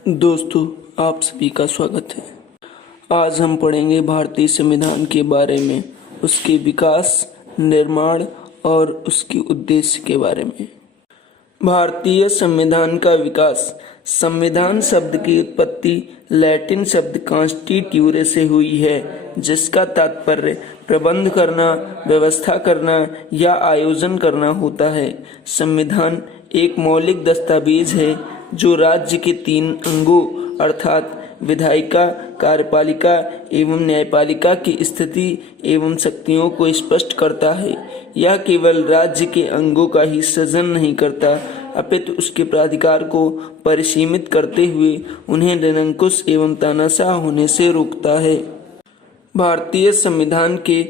दोस्तों, आप सभी का स्वागत है। आज हम पढ़ेंगे भारतीय संविधान के बारे में, उसके विकास, निर्माण और उसके उद्देश्य के बारे में। भारतीय संविधान का विकास। संविधान शब्द की उत्पत्ति लैटिन शब्द कॉन्स्टिट्यूरे से हुई है, जिसका तात्पर्य प्रबंध करना, व्यवस्था करना या आयोजन करना होता है। संविधान एक मौलिक दस्तावेज है जो राज्य के 3 अंगों अर्थात विधायिका, कार्यपालिका एवं न्यायपालिका की स्थिति एवं शक्तियों को स्पष्ट करता है। यह केवल राज्य के अंगों का ही सृजन नहीं करता, अपितु उसके प्राधिकार को परिसीमित करते हुए उन्हें निरंकुश एवं तानाशाह होने से रोकता है। भारतीय संविधान के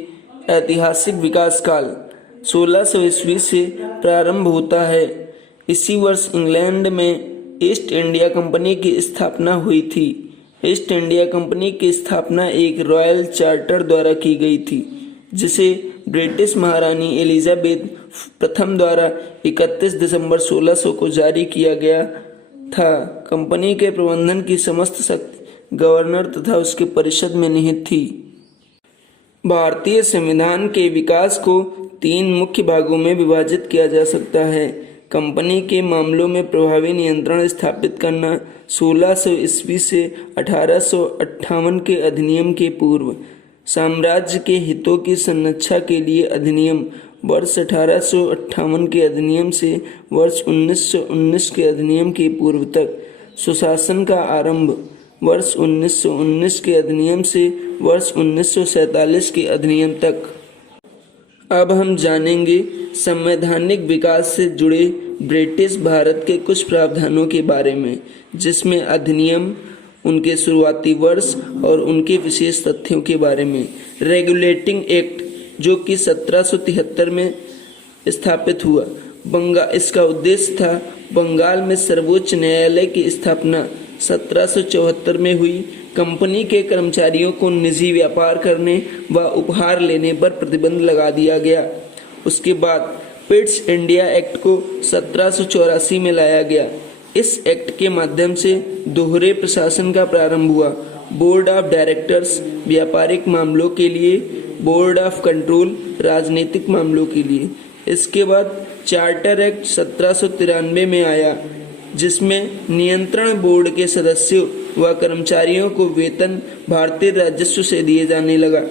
ऐतिहासिक विकास काल 1600 ईस्वी से प्रारंभ होता है। इसी वर्ष इंग्लैंड में ईस्ट इंडिया कंपनी की स्थापना हुई थी। ईस्ट इंडिया कंपनी की स्थापना एक रॉयल चार्टर द्वारा की गई थी, जिसे ब्रिटिश महारानी एलिजाबेथ प्रथम द्वारा 31 दिसंबर 1600 को जारी किया गया था। कंपनी के प्रबंधन की समस्त शक्ति गवर्नर तथा उसके परिषद में निहित थी। भारतीय संविधान के विकास को 3 मुख्य भागों में विभाजित किया जा सकता है। कंपनी के मामलों में प्रभावी नियंत्रण स्थापित करना 1600 ईस्वी से 1858 के अधिनियम के पूर्व, साम्राज्य के हितों की संरक्षा के लिए अधिनियम वर्ष 1858 के अधिनियम से वर्ष 1919 के अधिनियम के पूर्व तक, सुशासन का आरंभ वर्ष 1919 के अधिनियम से वर्ष 1947 के अधिनियम तक। अब हम जानेंगे संवैधानिक विकास से जुड़े ब्रिटिश भारत के कुछ प्रावधानों के बारे में, जिसमें अधिनियम, उनके शुरुआती वर्ष और उनके विशेष तथ्यों के बारे में। रेगुलेटिंग एक्ट, जो कि 1773 में स्थापित हुआ, इसका उद्देश्य था बंगाल में सर्वोच्च न्यायालय की स्थापना 1774 में हुई। कंपनी के कर्मचारियों को निजी व्यापार करने व उपहार लेने पर प्रतिबंध लगा दिया गया। उसके बाद पिट्स इंडिया एक्ट को 1784 में लाया गया। इस एक्ट के माध्यम से दोहरे प्रशासन का प्रारंभ हुआ। बोर्ड ऑफ डायरेक्टर्स व्यापारिक मामलों के लिए, बोर्ड ऑफ कंट्रोल राजनीतिक मामलों के लिए। इसके बाद चार्टर एक्ट 1793 में आया, जिसमें नियंत्रण बोर्ड के सदस्यों व कर्मचारियों को वेतन भारतीय राजस्व से दिए जाने लगा।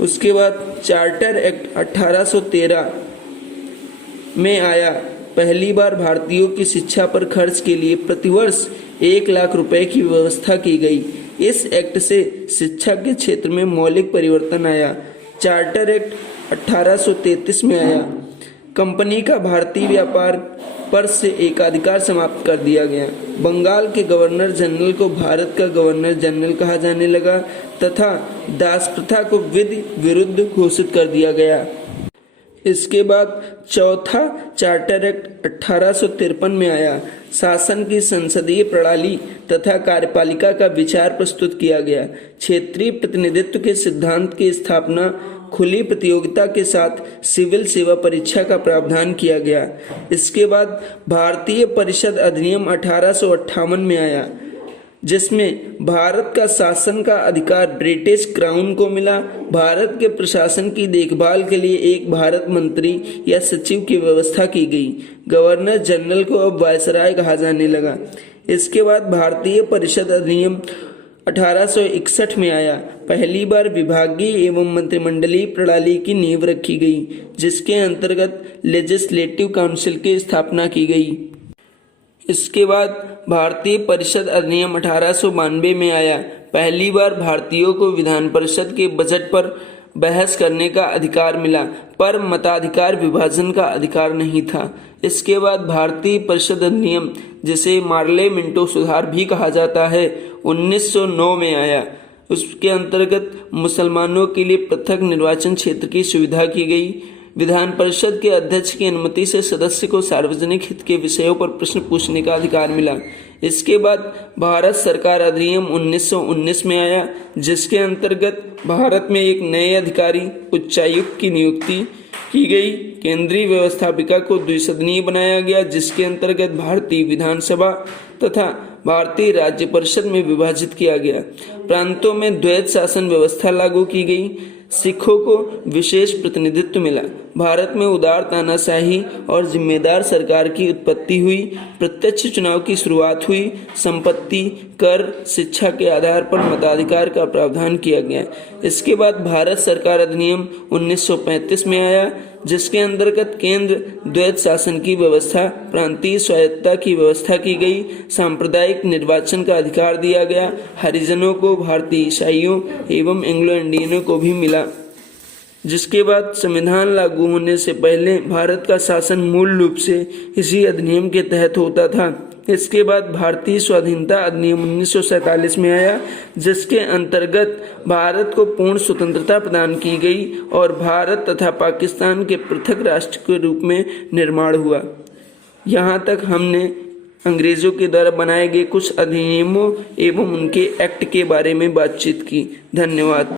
उसके बाद चार्टर एक्ट 1813 में आया। पहली बार भारतीयों की शिक्षा पर खर्च के लिए प्रतिवर्ष 1 लाख रुपए की व्यवस्था की गई। इस एक्ट से शिक्षा के क्षेत्र में मौलिक परिवर्तन आया। चार्टर एक्ट 1833 में आया। कंपनी का भारतीय व्यापार पर से एकाधिकार समाप्त कर दिया गया। बंगाल के गवर्नर जनरल को भारत का गवर्नर जनरल कहा जाने लगा तथा दास प्रथा को विधि विरुद्ध घोषित कर दिया गया। इसके बाद चौथा चार्टर एक्ट 1853 में आया। शासन की संसदीय प्रणाली तथा कार्यपालिका का विचार प्रस्तुत किया गया। क्षेत्रीय प्रतिनिधित्व के सिद्धांत की स्थापना, खुली प्रतियोगिता के साथ सिविल सेवा परीक्षा का प्रावधान किया गया। इसके बाद भारतीय परिषद अधिनियम 1858 में आया, जिसमें भारत का शासन का अधिकार ब्रिटिश क्राउन को मिला। भारत के प्रशासन की देखभाल के लिए एक भारत मंत्री या सचिव की व्यवस्था की गई। गवर्नर जनरल को अब वायसराय कहा जाने लगा। इसके बाद भारतीय परिषद अधिनियम 1861 में आया। पहली बार विभागीय एवं मंत्रिमंडलीय प्रणाली की नींव रखी गई, जिसके अंतर्गत लेजिस्लेटिव काउंसिल की स्थापना की गई। इसके बाद भारतीय परिषद अधिनियम 1892 में आया। पहली बार भारतीयों को विधान परिषद के बजट पर बहस करने का अधिकार मिला, पर मताधिकार विभाजन का अधिकार नहीं था। इसके बाद भारतीय परिषद अधिनियम, जिसे मार्ले मिंटो सुधार भी कहा जाता है, 1909 में आया। उसके अंतर्गत मुसलमानों के लिए पृथक निर्वाचन क्षेत्र की सुविधा की गई। विधान परिषद के अध्यक्ष की अनुमति से सदस्य को सार्वजनिक हित के विषयों पर प्रश्न पूछने का अधिकार मिला। इसके बाद भारत सरकार अधिनियम 1919 में आया, जिसके अंतर्गत भारत में एक नए अधिकारी उच्चायुक्त की नियुक्ति की गई। केंद्रीय व्यवस्थापिका को द्विसदनीय बनाया गया, जिसके अंतर्गत भारतीय विधानसभा तथा भारतीय राज्य परिषद में विभाजित किया गया। प्रांतों में द्वैत शासन व्यवस्था लागू की गई। सिखों को विशेष प्रतिनिधित्व मिला। भारत में उदार तानाशाही और जिम्मेदार सरकार की उत्पत्ति हुई। प्रत्यक्ष चुनाव की शुरुआत हुई। संपत्ति, कर, शिक्षा के आधार पर मताधिकार का प्रावधान किया गया। इसके बाद भारत सरकार अधिनियम 1935 में आया, जिसके अंतर्गत केंद्र द्वैत शासन की व्यवस्था, प्रांतीय स्वायत्तता की व्यवस्था की गई। सांप्रदायिक निर्वाचन का अधिकार दिया गया। हरिजनों को, भारतीय ईसाइयों एवं एंग्लो इंडियनों को भी मिला। जिसके बाद संविधान लागू होने से पहले भारत का शासन मूल रूप से इसी अधिनियम के तहत होता था। इसके बाद भारतीय स्वाधीनता अधिनियम 1947 में आया, जिसके अंतर्गत भारत को पूर्ण स्वतंत्रता प्रदान की गई और भारत तथा पाकिस्तान के पृथक राष्ट्र के रूप में निर्माण हुआ। यहाँ तक हमने अंग्रेजों के द्वारा बनाए गए कुछ अधिनियमों एवं उनके एक्ट के बारे में बातचीत की। धन्यवाद।